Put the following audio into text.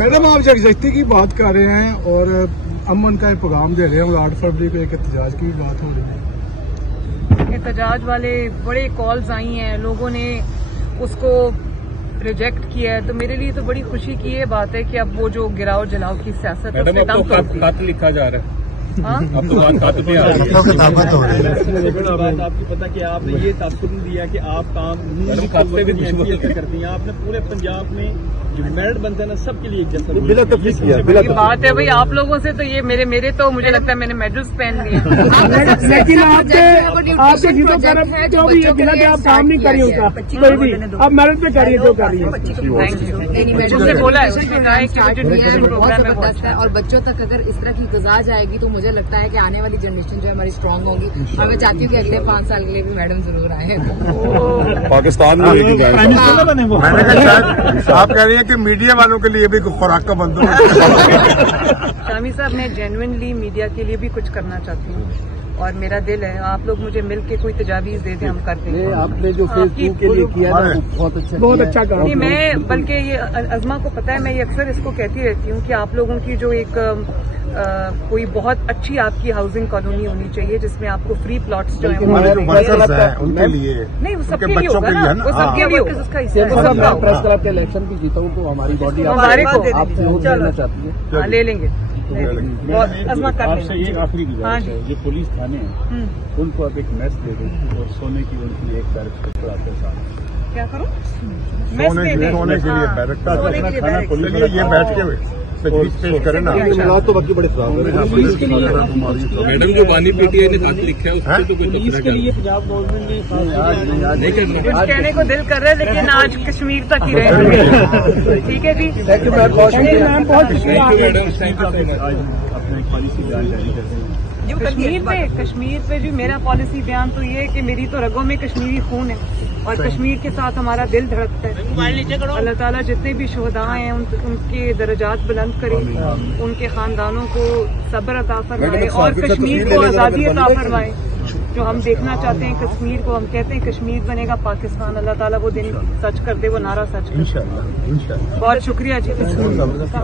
Madam आप यकजहती की बात कर रहे हैं और अमन का पैगाम दे रहे हैं और 8 फरवरी को एक एहतजाज की बात हो रही है। एहतजाज वाले बड़े कॉल्स आई हैं, लोगों ने उसको रिजेक्ट किया है, तो मेरे लिए तो बड़ी खुशी की ये बात है कि अब वो जो गिराओ जलाओ की सियासत है उसने दम तोड़ दी। खत लिखा जा रहा है, अब तो खत पे आ रही है। आपको पता कि आपने ये तासुर दिया कि आप काम करती हैं, आपने पूरे पंजाब में जो मेरिट बनता है ना सबके लिए बिला तफरीक किया। बात है भाई, आप लोगों से तो ये मेरे तो मुझे लगता है मैंने मेडल्स पहन लिए। लेकिन आपके गीतों का जो भी है बिना कि आप काम नहीं करिए उसका कोई भी आप मेरिट पे करिए जो कर रही है। उसने बोला है, उसने कहा है कि मुझे ट्यूशन प्रोग्राम में बहुत है और बच्चों तक अगर इस तरह की गुज़ा जाएगी तो मुझे लगता है कि आने वाली जनरेशन जो है हमारी स्ट्रांग होगी। और मैं चाहती हूँ कि अगले 5 साल के लिए भी मैडम जरूर आए। पाकिस्तान में आप कह रही हैं कि मीडिया वालों के लिए भी खुराक का बंदोबस्त। शामी साहब, मैं जेन्युइनली मीडिया के लिए भी कुछ करना चाहती हूँ और मेरा दिल है, आप लोग मुझे मिल के कोई तजावीज़ दे दें, हम कर देंगे। आपने जो फेसबुक के लिए किया ना बहुत अच्छा काम। नहीं, मैं बल्कि ये अज़मा को पता है, मैं ये अक्सर इसको कहती रहती हूँ कि आप लोगों की जो एक कोई बहुत अच्छी आपकी हाउसिंग कॉलोनी होनी चाहिए जिसमें आपको फ्री प्लॉट्स जो है उनके लिए नहीं, वो सबके लिए होगा ना, वो सबके लिए होगा, उसका हिस्सा है। प्रेस क्लब के इलेक्शन भी जीता हूँ तो हमारी बॉडी हमारे को आपसे वोट देना चाहती है। हाँ, ले लेंगे। अज़मा कर आपसे एक आखिरी गुजारिश है, जो पुलिस थाने हैं उनको आप एक मैच दे दें और सोने की उनकी एक बैरक आपके साथ। क्या करो? सोने के लिए बैरक का खाना पुलिस ये बैठ के पेश करें ना। तो बाकी बड़े मैडम जो वाली पीटीआई ने खत लिखा है उससे तो पुलिस के लिए पंजाब गवर्नमेंट ने कुछ कहने को दिल कर रहा है लेकिन आज कश्मीर तक ही रहे। ठीक है जी, कश्मीर पे जी मेरा पॉलिसी बयान तो ये है कि मेरी तो रगों में कश्मीरी खून है और कश्मीर के साथ हमारा दिल धड़कता है। अल्लाह ताला जितने भी शुहदा हैं उनके दर्जात बुलंद करे, उनके खानदानों को सब्र अता फरमाए और कश्मीर को आज़ादी अता फरमाए। जो हम देखना चाहते हैं कश्मीर को, हम कहते हैं कश्मीर बनेगा पाकिस्तान, अल्लाह ताला वो दिन सच कर दे, वो नारा सच कर दे। बहुत शुक्रिया जी।